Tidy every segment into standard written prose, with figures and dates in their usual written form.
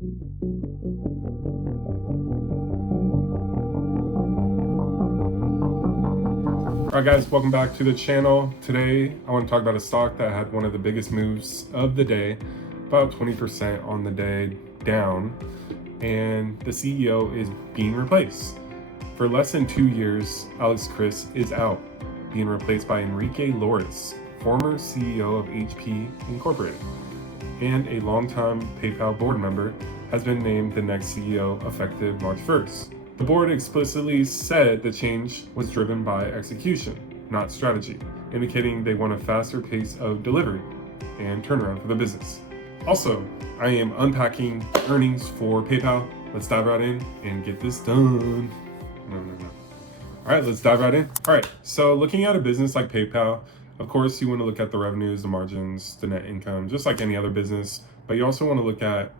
Alright guys, welcome back to the channel. Today I want to talk about a stock that had one of the biggest moves of the day, about 20% on the day down, and the CEO is being replaced. For less than 2 years, Alex Chriss is out, being replaced by Enrique Lores, former CEO of HP Incorporated, and a longtime PayPal board member has been named the next CEO effective March 1st. The board explicitly said the change was driven by execution, not strategy, indicating they want a faster pace of delivery and turnaround for the business. Also, I am unpacking earnings for PayPal. Let's dive right in and get this done. All right, let's dive right in. All right, so looking at a business like PayPal, of course, you want to look at the revenues, the margins, the net income, just like any other business, but you also want to look at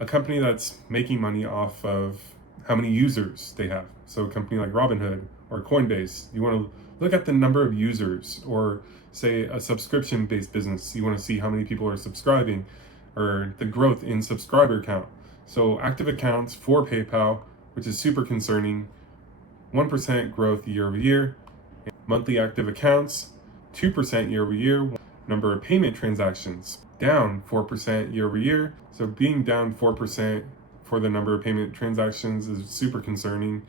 a company that's making money off of how many users they have. So a company like Robinhood or Coinbase, you want to look at the number of users, or say a subscription-based business, you want to see how many people are subscribing or the growth in subscriber count. So active accounts for PayPal, which is super concerning, 1% growth year over year. Monthly active accounts, 2% year over year. Number of payment transactions, down 4% year over year. So being down 4% for the number of payment transactions is super concerning.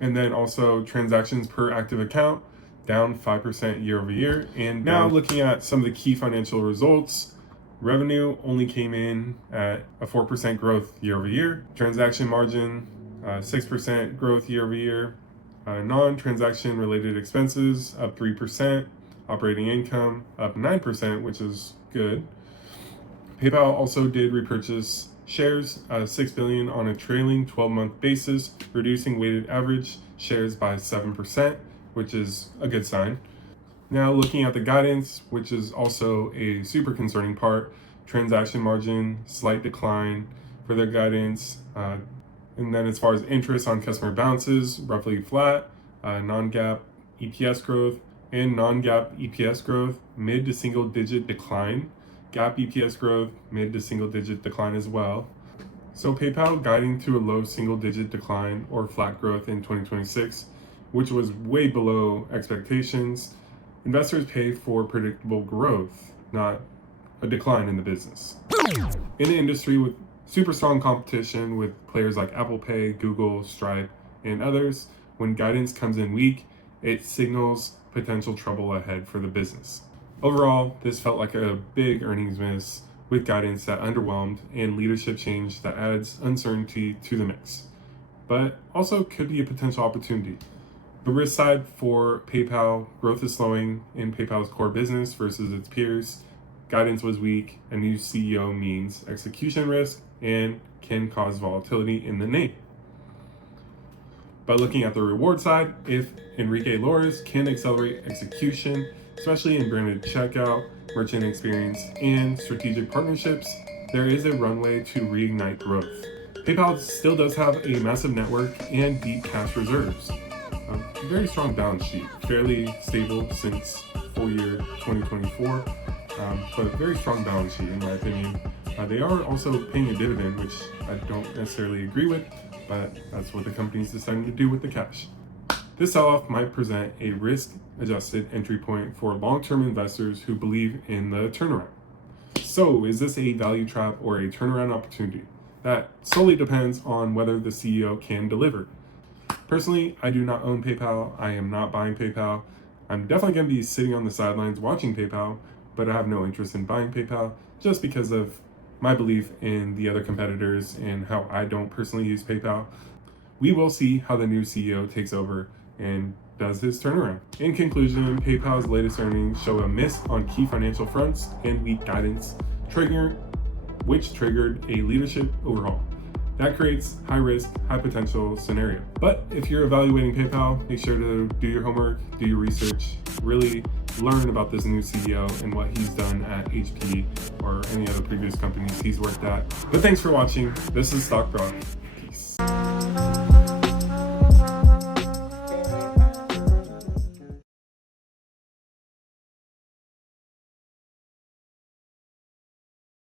And then also transactions per active account, down 5% year over year. And now looking at some of the key financial results, revenue only came in at a 4% growth year over year. Transaction margin, 6% growth year over year. Non-transaction related expenses up 3%. Operating income up 9%, which is good. PayPal also did repurchase shares, 6 billion on a trailing 12-month basis, reducing weighted average shares by 7%, which is a good sign. Now looking at the guidance, which is also a super concerning part, transaction margin, slight decline for their guidance. And then as far as interest on customer balances, roughly flat. Non-GAAP EPS growth and non-GAAP EPS growth, mid to single digit decline. GAAP EPS growth, mid to single digit decline as well. So PayPal guiding to a low single digit decline or flat growth in 2026, which was way below expectations. Investors pay for predictable growth, not a decline in the business. In an industry with super strong competition with players like Apple Pay, Google, Stripe, and others, when guidance comes in weak, it signals potential trouble ahead for the business. Overall, this felt like a big earnings miss with guidance that underwhelmed and leadership change that adds uncertainty to the mix, but also could be a potential opportunity. The risk side for PayPal, growth is slowing in PayPal's core business versus its peers. Guidance was weak. A new CEO means execution risk and can cause volatility in the name. But looking at the reward side, if Enrique Lores can accelerate execution, especially in branded checkout, merchant experience, and strategic partnerships, there is a runway to reignite growth. PayPal still does have a massive network and deep cash reserves. A very strong balance sheet, fairly stable since full year 2024, but very strong balance sheet in my opinion. They are also paying a dividend, which I don't necessarily agree with, but that's what the company's deciding to do with the cash. This sell-off might present a risk-adjusted entry point for long-term investors who believe in the turnaround. So, is this a value trap or a turnaround opportunity? That solely depends on whether the CEO can deliver. Personally, I do not own PayPal. I am not buying PayPal. I'm definitely going to be sitting on the sidelines watching PayPal, but I have no interest in buying PayPal just because of my belief in the other competitors and how I don't personally use PayPal. We will see how the new CEO takes over and does his turnaround. In conclusion, PayPal's latest earnings show a miss on key financial fronts and weak guidance, which triggered a leadership overhaul. That creates high risk, high potential scenario. But if you're evaluating PayPal, make sure to do your homework, do your research, really learn about this new CEO and what he's done at HP or any other previous companies he's worked at. But thanks for watching. This is Stock Broad.